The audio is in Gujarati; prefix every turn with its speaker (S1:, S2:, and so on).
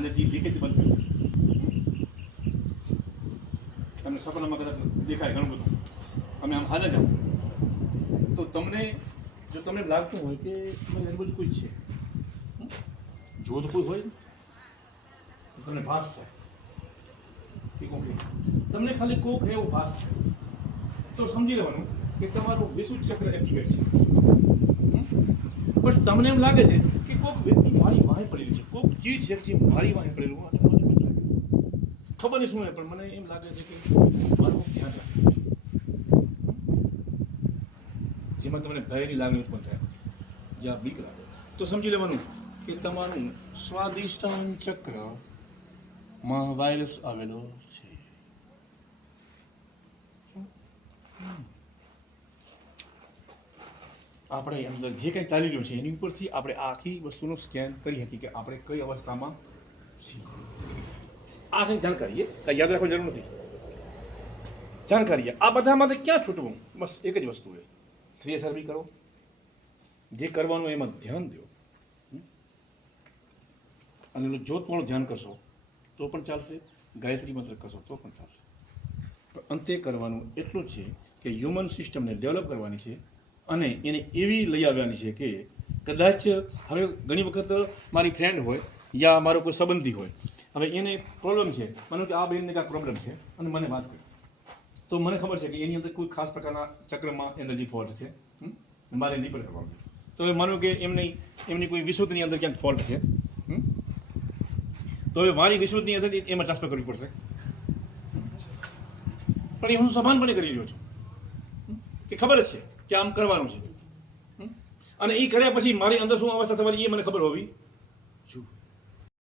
S1: એનર્જી લીકેજ બંધ કરી તમને સપનામાં કદાચ દેખાય ઘણું બધું. અમે આમ હાલે જાઓ તો તમને, જો તમને લાગતું હોય કે તમારી બધું કોઈ છે? જોધ તો કોઈ હોય તો તમને ભાસ છે. તમને ખાલી કોક એવો ભાસ થાય. તો સમજી લેવાનું કે તમારું વિશુદ્ધ ચક્ર એક્ટિવેટ છે. બટ તમને એમ લાગે છે કે કોક વ્યક્તિ મારી વાહે પડેલી છે. કોક ચીજ છે જે મારી વાહે પડેલું લાગે? ખબર નહીં શું પણ મને એમ લાગે છે કે મારું ધ્યાન રાખે. જેમાં તમને ભયની લાગણી ઉત્પન્ન થાય. જ્યાં બીક લાગે. તો સમજી લેવાનું કે તમારું સ્વાદિષ્ટાન ચક્રમાં વાયરસ આવેલો છે. આપણે અંદર જે કંઈ ચાલી રહ્યું છે એની ઉપરથી આપણે આખી વસ્તુનું સ્કેન કરી હતી કે આપણે કઈ અવસ્થામાં છીએ. આ કંઈ જાણકારી એ યાદ રાખવાની જરૂર નથી. જાણકારી આ બધામાંથી ક્યાં છૂટવું? બસ એક જ વસ્તુ છે થ્રી બી કરો. જે કરવાનું એમાં ધ્યાન દો. એનું જોત પણ ધ્યાન કરશો તો પણ ચાલશે. ગાયત્રી મંત્ર કરશો તો પણ ચાલશે. પણ અંતે કરવાનું એટલું જ છે કે હ્યુમન સિસ્ટમને ડેવલપ કરવાની છે અને એને એવી લઈ આવવાની છે કે કદાચ હવે ઘણી વખત મારી ફ્રેન્ડ હોય યા મારો કોઈ સંબંધી હોય. હવે એને પ્રોબ્લેમ છે. મને કે આ બેનને કાંઈક પ્રોબ્લેમ છે અને મને વાત કરી. તો મને ખબર છે કે એની અંદર કોઈ ખાસ પ્રકારના ચક્રમાં એનર્જી ફોલ્ટ છે. મારે પણ કરવાનું તો હવે માનો કે એમની એમની કોઈ વિશુદ્ધની અંદર ક્યાંક ફોલ્ટ છે? તો હવે મારી વિશુદ્ધની અંદર એમાં ટ્રાન્સફર કરવી પડશે. પણ એ હું સમાનપણે કરી રહ્યો છું. કે ખબર જ છે. કે આમ કરવાનું છે? અને એ કર્યા પછી મારી અંદર શું અવસ્થા થવાની એ મને ખબર હોવી